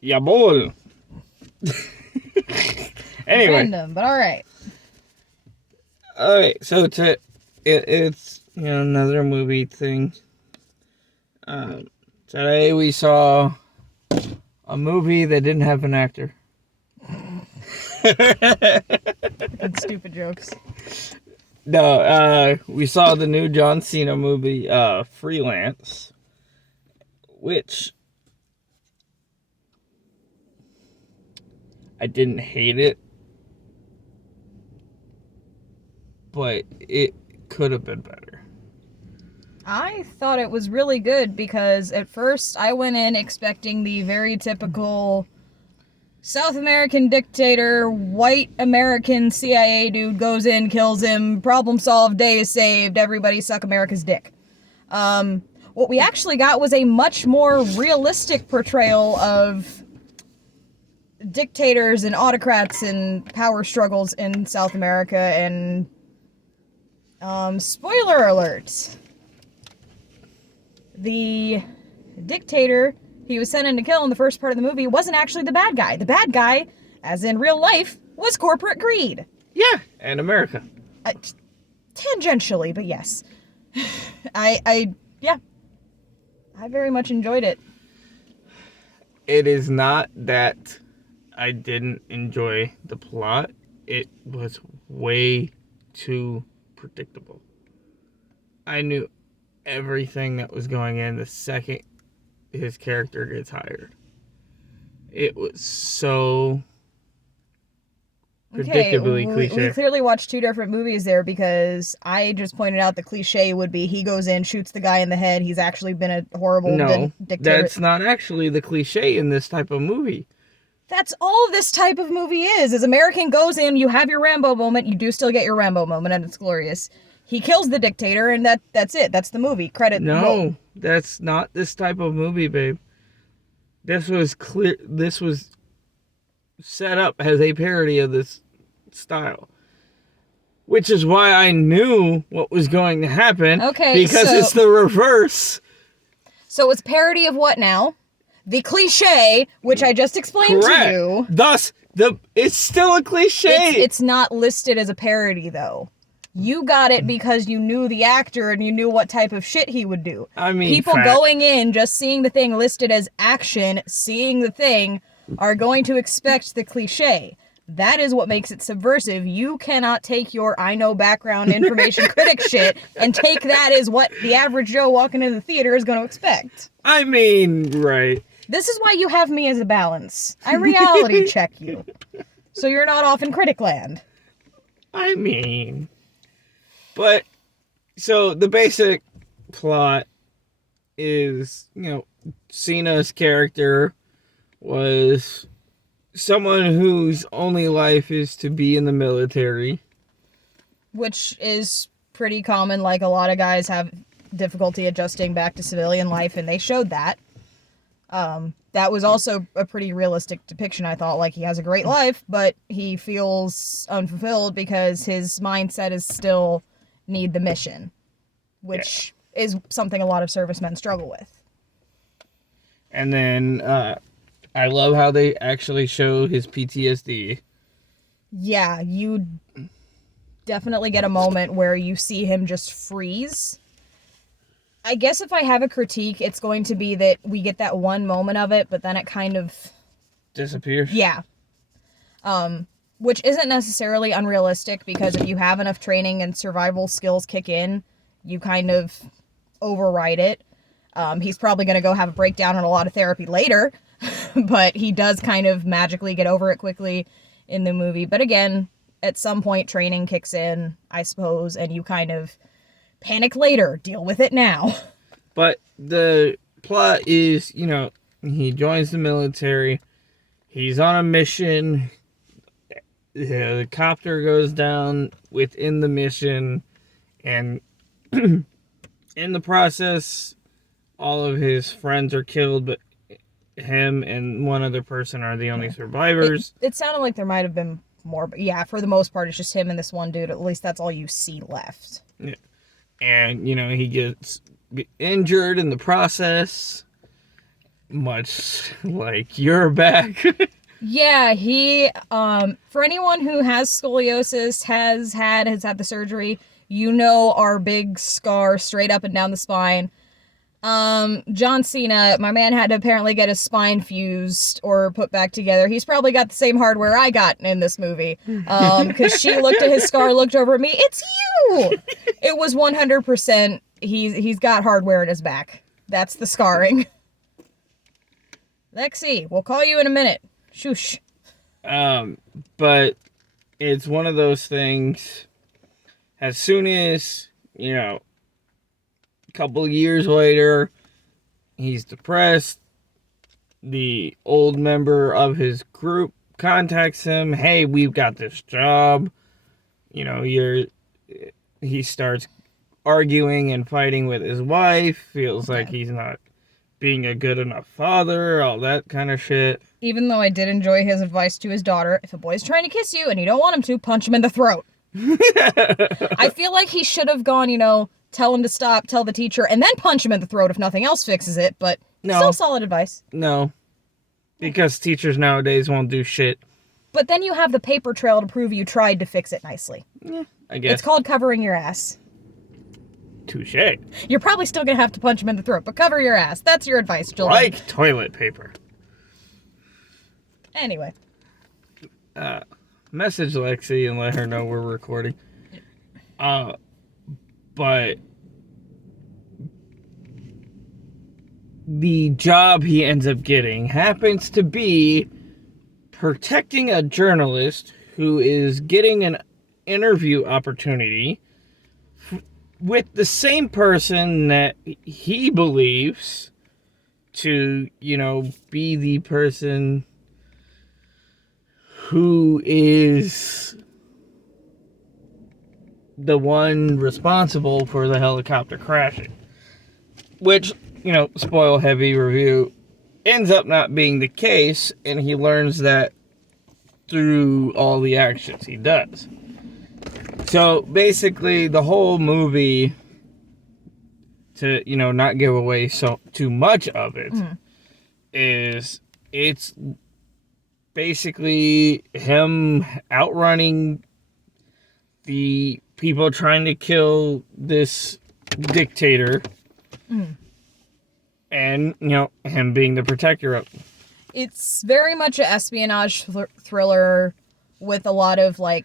Yeah, boy. Anyway. Random, but alright. Alright, so it's another movie thing. Today we saw a movie that didn't have an actor. Fucking stupid jokes. No, we saw the new John Cena movie, Freelance, which I didn't hate it, but it could have been better. I thought it was really good because at first I went in expecting the very typical South American dictator, white American CIA dude goes in, kills him, problem solved, day is saved, everybody suck America's dick. What we actually got was a much more realistic portrayal of dictators and autocrats and power struggles in South America, and spoiler alert, the dictator he was sent in to kill in the first part of the movie wasn't actually the bad guy. The bad guy, as in real life, was corporate greed. Yeah, and America. Tangentially, but yes. I very much enjoyed it. It is not that I didn't enjoy the plot. It was way too predictable. I knew everything that was going in the second his character gets hired. It was so predictably cliche. We clearly watched two different movies there because I just pointed out the cliche would be he goes in, shoots the guy in the head, he's actually been a horrible dictator. That's not actually the cliche in this type of movie. That's all this type of movie is American goes in, you have your Rambo moment, you do still get your Rambo moment, and it's glorious. He kills the dictator, and that's it. That's the movie. Credit. No, that's not this type of movie, babe. This was clear. This was set up as a parody of this style, which is why I knew what was going to happen. Okay, because it's the reverse. So it's parody of what now? The cliche, which I just explained Correct. to you. Thus, it's still a cliche. It's not listed as a parody, though. You got it because you knew the actor and you knew what type of shit he would do. I mean, people going in, just seeing the thing listed as action, seeing the thing, are going to expect the cliche. That is what makes it subversive. You cannot take your I know background information critic shit and take that as what the average Joe walking into the theater is going to expect. I mean, right. This is why you have me as a balance. I reality check you. So you're not off in critic land. I mean... But, so the basic plot is, Cena's character was someone whose only life is to be in the military. Which is pretty common, like a lot of guys have difficulty adjusting back to civilian life, and they showed that. That was also a pretty realistic depiction, I thought. Like, he has a great life, but he feels unfulfilled because his mindset is still... need the mission, which is something a lot of servicemen struggle with. And then I love how they actually show his PTSD. Yeah, you definitely get a moment where you see him just freeze. I guess if I have a critique, it's going to be that we get that one moment of it, but then it kind of disappears. Yeah. Which isn't necessarily unrealistic, because if you have enough training and survival skills kick in, you kind of override it. He's probably going to go have a breakdown and a lot of therapy later, but he does kind of magically get over it quickly in the movie. But again, at some point training kicks in, I suppose, and you kind of panic later, deal with it now. But the plot is, he joins the military, he's on a mission. The copter goes down within the mission, and in the process, all of his friends are killed, but him and one other person are the only survivors. It sounded like there might have been more, but yeah, for the most part, it's just him and this one dude. At least that's all you see left. Yeah. And, he gets injured in the process, much like you're back. Yeah, he, for anyone who has scoliosis, has had the surgery, you know our big scar straight up and down the spine. John Cena, my man had to apparently get his spine fused or put back together. He's probably got the same hardware I got in this movie. Because she looked at his scar, looked over at me, it's you! It was 100%, he's got hardware in his back. That's the scarring. Lexi, we'll call you in a minute. Shoosh. But it's one of those things, as soon as, a couple years later, he's depressed, the old member of his group contacts him, hey, we've got this job, he starts arguing and fighting with his wife, feels like he's not being a good enough father, all that kind of shit. Even though I did enjoy his advice to his daughter, if a boy's trying to kiss you and you don't want him to, punch him in the throat. I feel like he should have gone, tell him to stop, tell the teacher, and then punch him in the throat if nothing else fixes it, but still solid advice. No. Because teachers nowadays won't do shit. But then you have the paper trail to prove you tried to fix it nicely. Yeah, I guess. It's called covering your ass. Touché. You're probably still gonna have to punch him in the throat, but cover your ass. That's your advice, children. Like toilet paper. Anyway. Message Lexi and let her know we're recording. But the job he ends up getting happens to be protecting a journalist who is getting an interview opportunity with the same person that he believes to, be the person who is the one responsible for the helicopter crashing. Which, spoil heavy review, ends up not being the case, and he learns that through all the actions he does. So basically, the whole movie, to not give away too much of it, is it's basically him outrunning the people trying to kill this dictator, and him being the protector of them. It's very much an espionage thriller. With a lot of, like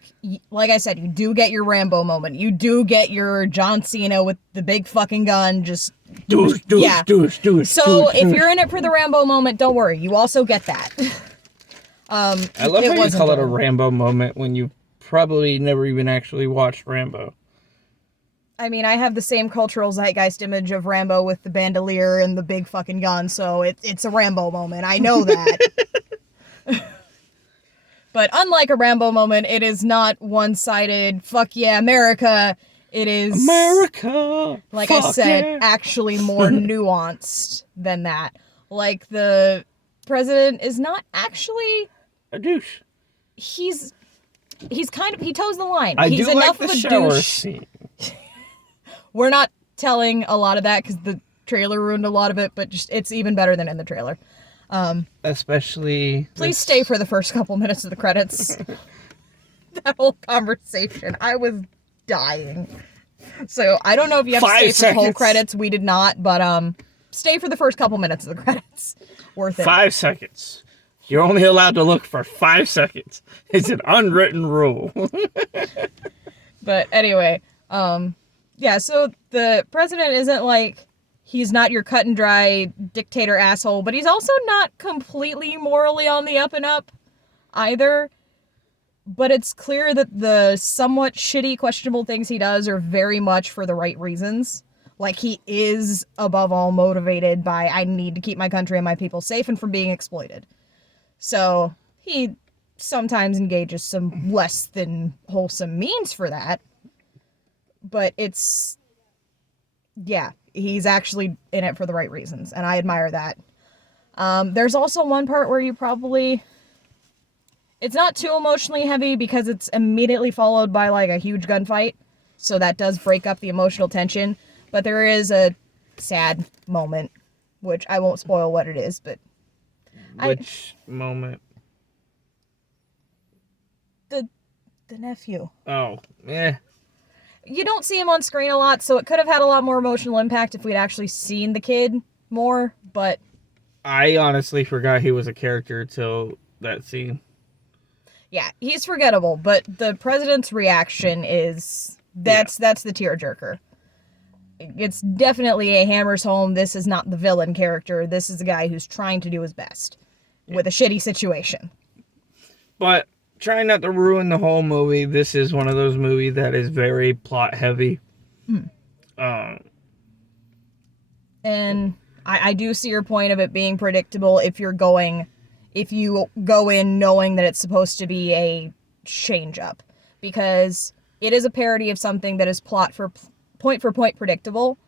I said, you do get your Rambo moment. You do get your John Cena with the big fucking gun, just... Do it. So, if you're in it for the Rambo moment, don't worry. You also get that. I love how you call it a Rambo moment when you probably never even actually watched Rambo. I mean, I have the same cultural zeitgeist image of Rambo with the bandolier and the big fucking gun, so it's a Rambo moment. I know that. But unlike a Rambo moment, it is not one-sided, fuck yeah, America. It is... America! Like I said, actually more nuanced than that. Like, the president is not actually... a douche. He's kind of... He toes the line. I He's do enough like the of a shower douche. scene. We're not telling a lot of that because the trailer ruined a lot of it, but just it's even better than in the trailer. Especially... Please stay for the first couple minutes of the credits. That whole conversation, I was dying. So, I don't know if you have to stay for the whole credits. We did not, but stay for the first couple minutes of the credits. Worth it. 5 seconds. You're only allowed to look for 5 seconds. It's an unwritten rule. But anyway, yeah, so the president isn't like... He's not your cut and dry dictator asshole, but he's also not completely morally on the up and up either. But it's clear that the somewhat shitty, questionable things he does are very much for the right reasons. Like, he is, above all, motivated by, I need to keep my country and my people safe and from being exploited. So, he sometimes engages some less than wholesome means for that. But it's... yeah. He's actually in it for the right reasons, and I admire that. There's also one part where you probably... It's not too emotionally heavy because it's immediately followed by, like, a huge gunfight, so that does break up the emotional tension, but there is a sad moment which I won't spoil what it is, but Which moment? the nephew. Oh, yeah. You don't see him on screen a lot, so it could have had a lot more emotional impact if we'd actually seen the kid more, but I honestly forgot he was a character till that scene. yeah, he's forgettable, but the president's reaction is that's the tearjerker. It's definitely a hammers home. This is not the villain character. This is a guy who's trying to do his best with a shitty situation. But trying not to ruin the whole movie, this is one of those movies that is very plot heavy. And I do see your point of it being predictable if you go in knowing that it's supposed to be a change up, because it is a parody of something that is point for point predictable.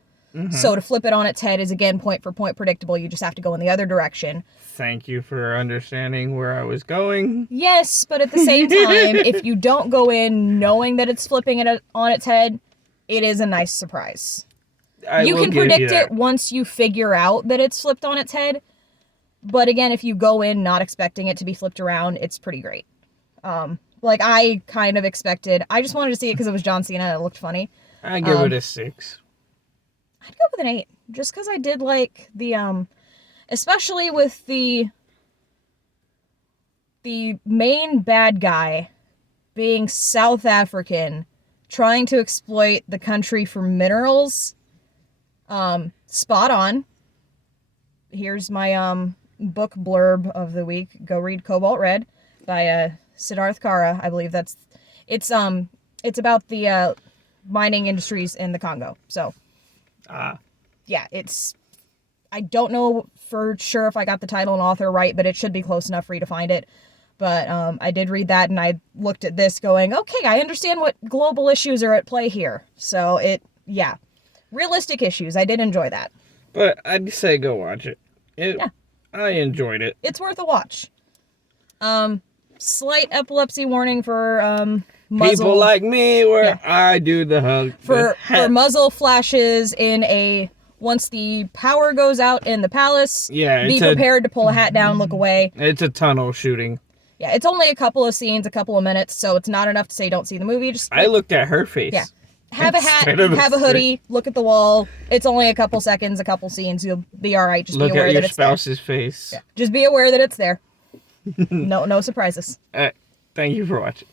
So to flip it on its head is again point for point predictable. You just have to go in the other direction. Thank you for understanding where I was going. Yes, but at the same time, if you don't go in knowing that it's flipping it on its head, it is a nice surprise. You can predict it once you figure out that it's flipped on its head. But again, if you go in not expecting it to be flipped around, it's pretty great. Like I kind of expected. I just wanted to see it because it was John Cena and it looked funny. I give it a 6. I'd go with an 8, just because I did like the, especially with the main bad guy being South African, trying to exploit the country for minerals. Spot on. Here's my book blurb of the week. Go read Cobalt Red by Siddharth Kara. I believe it's about the mining industries in the Congo. So yeah, I don't know for sure if I got the title and author right, but it should be close enough for you to find it. But I did read that, and I looked at this going, okay, I understand what global issues are at play here. So yeah, realistic issues. I did enjoy that. But I'd say go watch it. Yeah. I enjoyed it. It's worth a watch. Slight epilepsy warning for muzzle. People like me, where I do the hug. For muzzle flashes once the power goes out in the palace. Yeah, be prepared to pull a hat down, look away. It's a tunnel shooting. Yeah, it's only a couple of scenes, a couple of minutes, so it's not enough to say don't see the movie. Just I looked at her face. Yeah. Have a hat, have a hoodie, look at the wall. It's only a couple seconds, a couple scenes. You'll be all right. Just look be aware at your that it's there. spouse's face. Yeah. Just be aware that it's there. No surprises. Thank you for watching.